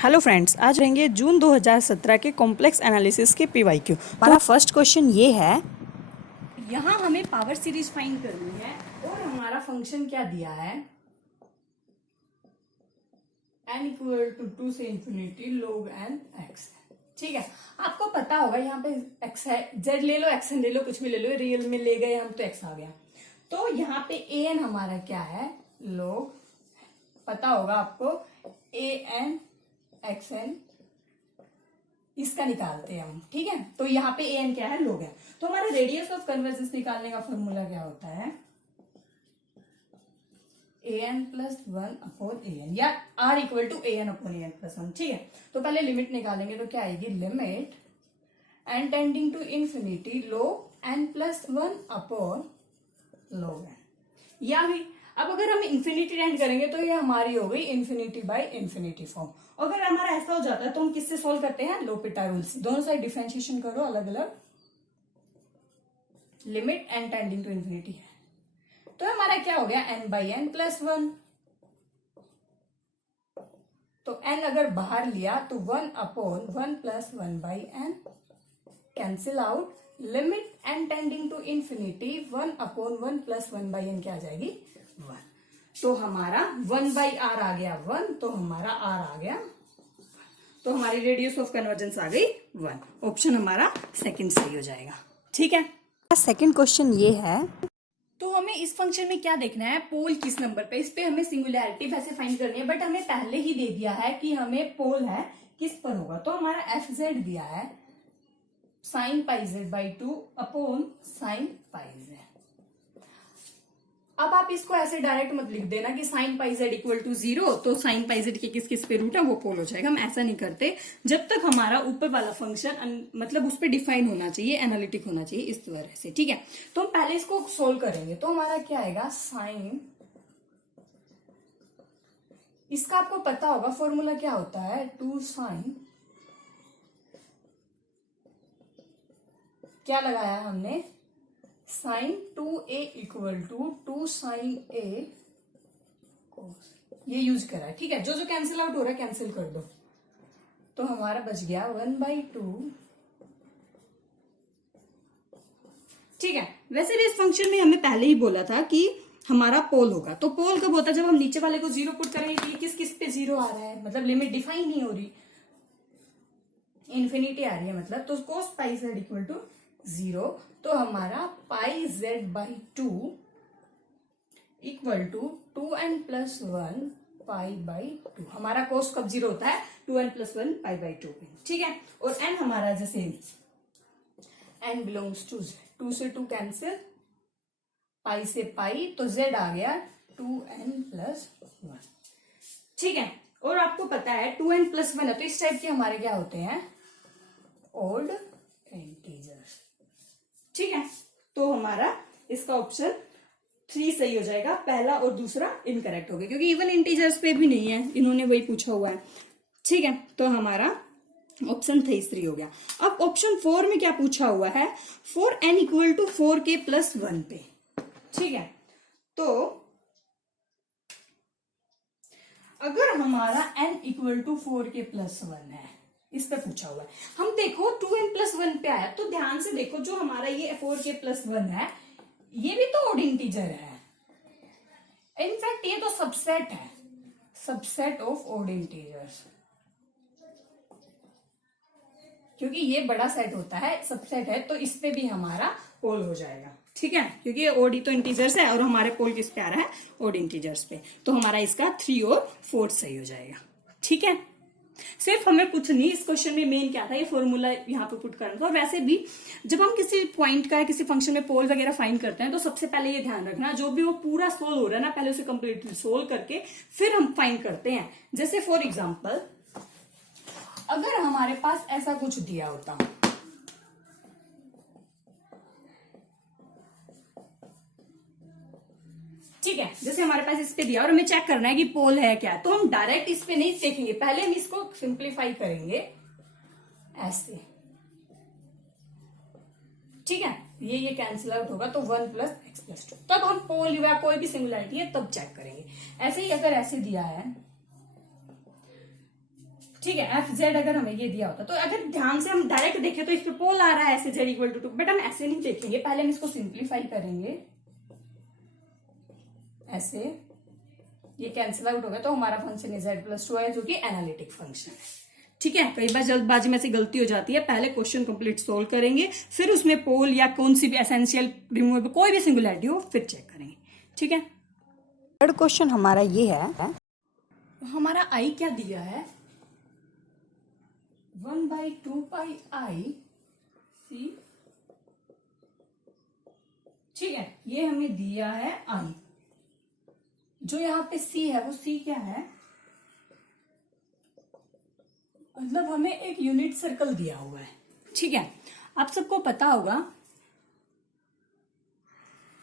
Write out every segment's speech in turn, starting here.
Hello friends, आज रहेंगे जून 2017 के कॉम्प्लेक्स एनालिसिस के पीवाईक्यू। हमारा फर्स्ट क्वेश्चन ये है, यहाँ हमें पावर सीरीज फाइंड करनी है और हमारा फंक्शन क्या दिया है, n इक्वल टू 2 से इंफिनिटी log n x। ठीक है, आपको पता होगा यहाँ पे x है, z ले लो, xn ले लो, कुछ भी ले लो, रियल में ले गए हम तो x आ गया। तो यहाँ पे an हमारा क्या है, log, पता होगा आपको an xn, इसका निकालते हैं हम। ठीक है, तो यहाँ पे an क्या है, log है। तो हमारा रेडियस ऑफ कन्वर्जेंस निकालने का फॉर्मूला क्या होता है, an प्लस 1 अपॉन an, या r equal to an upon an plus 1। ठीक है, तो पहले लिमिट निकालेंगे तो क्या आएगी, limit n tending to infinity log n plus 1 upon log n। या भी अब अगर हम इंफिनिटी टेंड करेंगे तो ये हमारी हो गई इंफिनिटी बाय इंफिनिटी फॉर्म। अगर हमारा ऐसा हो जाता है तो हम किससे सॉल्व करते हैं, लोपिटा रूल से। दोनों साइड डिफरेंशिएशन करो अलग अलग, limit n tending to infinity है तो हमारा क्या हो गया, n बाई n प्लस 1। तो n अगर बाहर लिया तो 1 upon 1 plus 1 by n, cancel out, limit n tending to infinity 1 upon 1 plus 1 by n क्या आ जाएगी, 1। तो हमारा 1 बाई r आ गया 1, तो हमारा r आ गया, तो हमारी रेडियस ऑफ कन्वर्जेंस आ गई 1। ऑप्शन हमारा सेकंड सही हो जाएगा। ठीक है, सेकंड क्वेश्चन ये है, तो हमें इस फंक्शन में क्या देखना है, पोल किस नंबर पे, इस पे हमें सिंगुलैरिटी वैसे फाइंड करनी है, बट हमें पहले ही दे दिया है कि हमें पोल है किस पर होगा। तो हमारा एफ जेड दिया है sine pi Z by 2 upon sine pi Z. अब आप इसको ऐसे डायरेक्ट मत लिख देना कि sine pi Z equal to 0, तो साइन पाई जेड के किस किस पे रूट है वो पोल हो जाएगा। हम ऐसा नहीं करते, जब तक हमारा ऊपर वाला फंक्शन मतलब उस पर डिफाइन होना चाहिए, एनालिटिक होना चाहिए इस तरह से। ठीक है, तो हम पहले इसको सोल्व करेंगे। तो हमारा क्या आएगा, साइन, इसका आपको पता होगा फॉर्मूला क्या होता है, 2 साइन, क्या लगाया हमने, sine 2a equal to 2 sine a cos, ये यूज करा है। ठीक है, जो जो कैंसिल आउट हो रहा है कैंसिल कर दो, तो हमारा बच गया 1/2। ठीक है, वैसे भी इस फंक्शन में हमें पहले ही बोला था कि हमारा पोल होगा। तो पोल कब होता है, जब हम नीचे वाले को 0 पुट करेंगे कि किस किस पे 0 आ रहा है, मतलब लिमिट डिफाइन नहीं हो रही, इन्फिनिटी आ रही है मतलब। तो cos pi Z equal to 0, तो हमारा pi Z by 2 equal to 2n plus 1 pi by 2। हमारा कोस कब 0 होता है, 2n प्लस 1 पाई बाई 2 पे। ठीक है, और n हमारा जैसे n बिलोंग्स टू 2 से 2 कैंसिल, पाई से पाई, तो z आ गया 2n प्लस 1। ठीक है, और आपको पता है 2n प्लस 1 है, तो इस टाइप के हमारे क्या होते हैं, ओल्ड इंटीजर्स। ठीक है, तो हमारा इसका ऑप्शन 3 सही हो जाएगा, पहला और दूसरा इनकरेक्ट हो गया क्योंकि इवन इंटीजर्स पे भी नहीं है, इन्होंने वही पूछा हुआ है। ठीक है, तो हमारा ऑप्शन 3 हो गया। अब ऑप्शन 4 में क्या पूछा हुआ है, for n equal to 4k plus 1 पे। ठीक है, तो अगर हमारा n equal to 4k plus 1 है, इस पे पूछा हुआ है, हम देखो 2n प्लस 1 पे आया, तो ध्यान से देखो जो हमारा ये 4k प्लस 1 है, ये भी तो ऑड इंटीजर है, इनफैक्ट ये तो सबसेट है, सबसेट ऑफ ऑड इंटीजर्स, क्योंकि ये बड़ा सेट होता है, सबसेट है, तो इस पे भी हमारा पोल हो जाएगा। ठीक है, क्योंकि ये ओड ही तो इंटीजर्स है और हमारे पोल किस पे आ रहा है, ओड इंटीजर्स पे, तो हमारा इसका 3 और 4 सही हो जाएगा। ठीक है, सिर्फ हमें कुछ नहीं, इस क्वेश्चन में मेन क्या था, ये फॉर्मूला यहाँ पे पुट करना था। और वैसे भी जब हम किसी पॉइंट का किसी फंक्शन में पोल वगैरह फाइंड करते हैं तो सबसे पहले ये ध्यान रखना, जो भी वो पूरा सोल्व हो रहा है ना, पहले उसे कंप्लीटली सोल्व करके फिर हम फाइंड करते हैं। जैसे फॉर एग्जाम्पल अगर हमारे पास ऐसा कुछ दिया होता, ठीक है, जैसे हमारे पास इस पे दिया और हमें चेक करना है कि पोल है क्या, तो हम डायरेक्ट इस पे नहीं देखेंगे, पहले हम इसको सिंप्लीफाई करेंगे ऐसे। ठीक है, ये कैंसिल आउट होगा तो 1 प्लस एक्स प्लस 2, तब हम पोल या कोई भी सिंगुलैरिटी है तब चेक करेंगे। ऐसे ही अगर ऐसे दिया है ठीक है, एफ जेड अगर हमें ये दिया होता तो अगर ध्यान से हम डायरेक्ट देखें तो इस पे पोल आ रहा है ऐसे जेड इक्वल टू 2, बट हम ऐसे नहीं देखेंगे, पहले हम इसको सिंप्लीफाई करेंगे ऐसे, ये कैंसिल आउट हो गया तो हमारा फंक्शन z प्लस 2 है जो कि एनालिटिक फंक्शन है। ठीक है, कई बार जल्दबाजी में से गलती हो जाती है, पहले क्वेश्चन कंप्लीट सोल्व करेंगे, फिर उसमें पोल या कौन सी भी एसेंशियल रिमूवेबल कोई भी सिंगुलैरिटी हो फिर चेक करेंगे। ठीक है, थर्ड क्वेश्चन हमारा ये है, हमारा आई क्या दिया है 1/2 पाई आई सी। ठीक है, ये हमें दिया है आई, जो यहाँ पे सी है वो सी क्या है, मतलब हमें एक यूनिट सर्कल दिया हुआ है। ठीक है, आप सबको पता होगा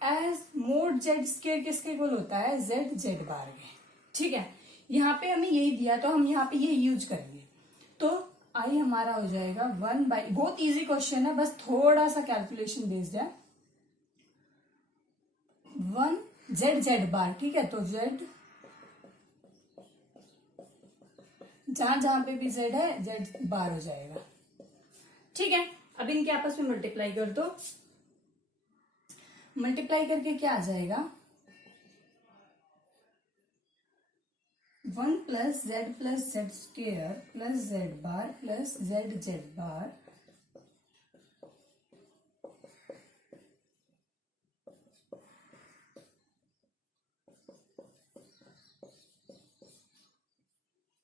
एज मोड जेड स्क्वायर किसके इक्वल होता है, जेड जेड बार के। ठीक है, यहाँ पे हमें यही दिया तो हम यहाँ पे यही यूज करेंगे, तो आई हमारा हो जाएगा 1/, बहुत इजी क्वेश्चन है, बस थोड़ा सा कैलकुलेशन बेस्ड है, 1 जेड जेड बार। ठीक है, तो जेड जहां जहां पे भी जेड है जेड बार हो जाएगा। ठीक है, अब इनके आपस में मल्टीप्लाई कर दो, मल्टीप्लाई करके क्या आ जाएगा 1 plus Z square plus Z bar plus Z Z bar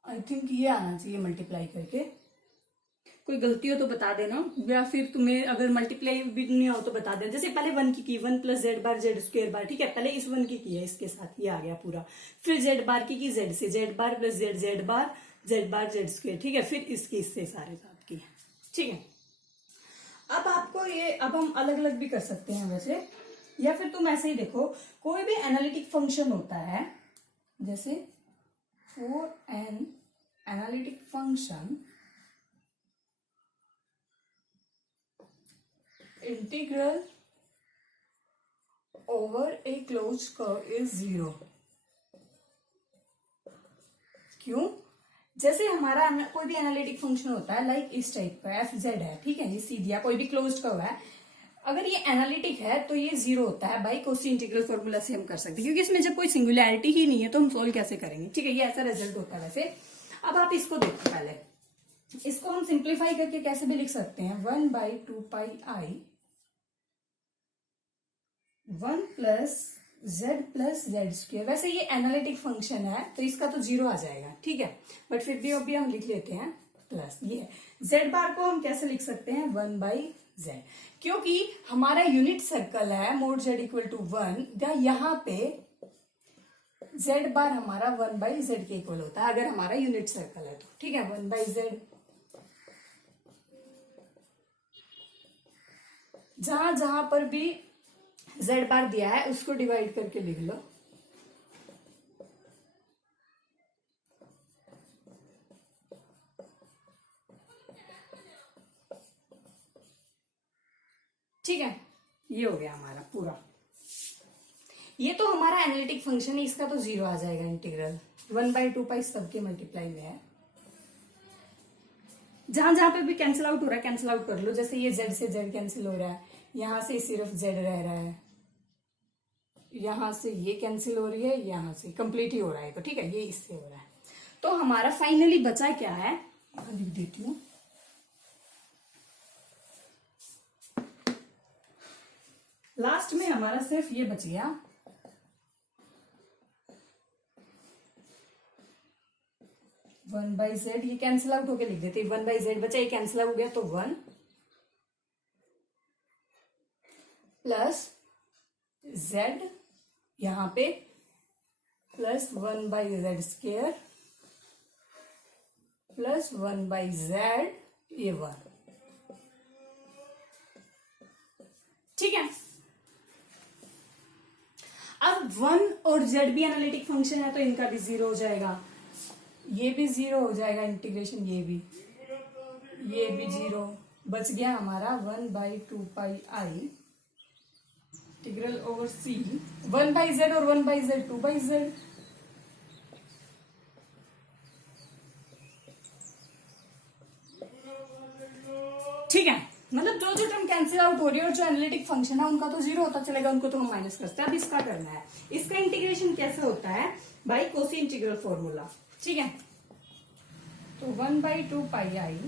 I think ये आना चाहिए मल्टीप्लाई करके। कोई गलती हो तो बता देना, या फिर तुम्हें अगर मल्टीप्लाई भी नहीं हो तो बता देना। जैसे पहले 1 की 1 प्लस जेड बार जेड स्क्वायर बार। ठीक है, पहले इस 1 की है, इसके साथ ये आ गया पूरा, फिर जेड बार की जेड से, जेड बार प्लस जेड जेड बार जेड स्क्वायर। ठीक है, फिर इसके इससे सारे साथ की। ठीक है, अब आपको ये, अब हम अलग अलग भी कर सकते हैं वैसे, या फिर तुम ऐसे ही देखो, कोई भी एनालिटिक फंक्शन होता है, जैसे for an analytic function integral over a close curve is 0। क्यों? जैसे हमारा कोई भी एनालिटिक फंक्शन होता है लाइक इस टाइप का एफ जेड है। ठीक है, ये सी दिया, कोई भी क्लोज कर्व है, अगर ये एनालिटिक है तो ये 0 होता है। बाई कोसी इंटीग्रल फॉर्मूला से हम कर सकते हैं, क्योंकि इसमें जब कोई सिंगुलैरिटी ही नहीं है तो हम सोल्व कैसे करेंगे। ठीक है, ये ऐसा रिजल्ट होता है वैसे। अब आप इसको देखो, पहले इसको हम सिंप्लीफाई करके कैसे भी लिख सकते हैं, 1/2 पाई आई 1 प्लस जेड स्क्वायर। वैसे ये एनालिटिक फंक्शन है तो इसका तो 0 आ जाएगा। ठीक है, बट फिर भी अभी हम लिख लेते हैं प्लस, ये जेड बार को हम कैसे लिख सकते हैं 1/z, क्योंकि हमारा यूनिट सर्कल है मोड जेड इक्वल टू 1, यहाँ पे जेड बार हमारा 1/z के इक्वल होता है अगर हमारा यूनिट सर्कल है तो। ठीक है, 1/z, जहां जहां पर भी जेड बार दिया है उसको डिवाइड करके लिख लो। ठीक है, ये हो गया हमारा पूरा। ये तो हमारा एनालिटिक फंक्शन है, इसका तो 0 आ जाएगा। इंटीग्रल 1/2 पाई सबके मल्टीप्लाई में है, जहां जहां पे भी कैंसिल आउट हो रहा है कैंसिल आउट कर लो। जैसे ये जेड से जेड कैंसिल हो रहा है, यहां से सिर्फ जेड रह रहा है, यहां से ये कैंसिल हो रही है, यहां से कंप्लीट ही हो रहा है। तो ठीक है, ये इससे हो रहा है। तो हमारा फाइनली बचा क्या है, लिख देती हूँ, लास्ट में हमारा सिर्फ ये बच गया 1/z। ये कैंसिल आउट होके लिख देते, 1/z बचा, ये कैंसिल आउट हो गया तो 1 प्लस z यहां पे plus 1/z square plus 1/z, ये 1। ठीक है, अब 1 और z भी एनालिटिक फंक्शन है तो इनका भी 0 हो जाएगा, ये भी 0 हो जाएगा इंटीग्रेशन, ये भी 0। बच गया हमारा 1/2 पाई आई इंटीग्रल ओवर सी 1/z और 1/z 2/z। ठीक है, मतलब जो जो टर्म कैंसिल आउट हो रही है और जो एनालिटिक फंक्शन है उनका तो जीरो होता चलेगा, उनको तो हम माइनस करते हैं। अब इसका करना है, इसका इंटीग्रेशन कैसे होता है बाई कोसी इंटीग्रल फॉर्मूला। ठीक है, तो 1/2 पाई आई,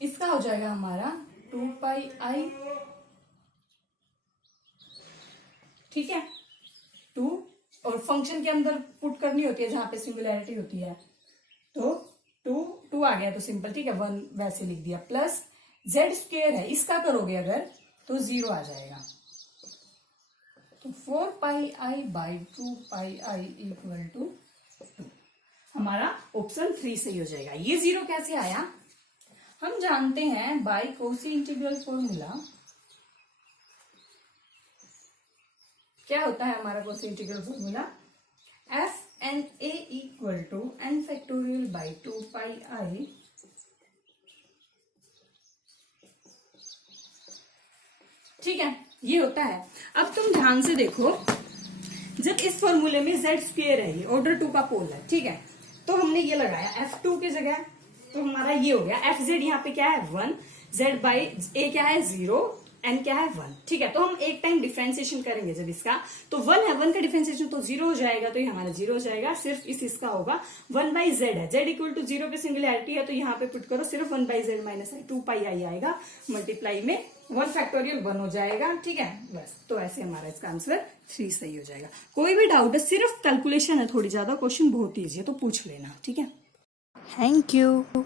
इसका हो जाएगा हमारा 2 पाई आई, ठीक है 2, और फंक्शन के अंदर पुट करनी होती है जहां पे सिंगुलैरिटी होती है, तो 2 आ गया तो सिंपल, ठीक है 1 वैसे लिख दिया, प्लस जेड स्क्वेयर है, इसका करोगे अगर तो 0 आ जाएगा, तो 4 pi i by 2 pi i equal to 2। हमारा ऑप्शन 3 सही हो जाएगा। ये 0 कैसे आया, हम जानते हैं बाई कोसी इंटीग्रल फॉर्मूला क्या होता है हमारा Cauchy integral formula, F N A equal to N factorial by 2 pi I ठीक है, ये होता है। अब तुम ध्यान से देखो, जब इस फॉर्मूले में जेड स्क्वेयर है, ये ऑर्डर 2 का पोल है, ठीक है, तो हमने ये लगाया F2 की जगह, तो हमारा ये हो गया एफ जेड, यहाँ पे क्या है 1, जेड बाई ए क्या है 0, एन क्या है 1, ठीक है। तो हम एक टाइम डिफरेंशिएशन करेंगे जब इसका, तो 1 है, 1 का डिफरेंशिएशन तो 0 हो जाएगा, तो ये हमारा 0 हो जाएगा, सिर्फ इसका होगा 1/z है, z इक्वल टू 0 पे सिंगुलैरिटी है, तो यहाँ पे पुट करो सिर्फ 1/z माइनस है 2 पाई आई आएगा, मल्टीप्लाई में 1 फैक्टोरियल 1 हो जाएगा, ठीक है बस। तो ऐसे हमारा इसका आंसर 3 सही हो जाएगा। कोई भी डाउट है, सिर्फ कैलकुलेशन है थोड़ी ज्यादा, क्वेश्चन बहुत ईजी है, तो पूछ लेना, ठीक है। Thank you.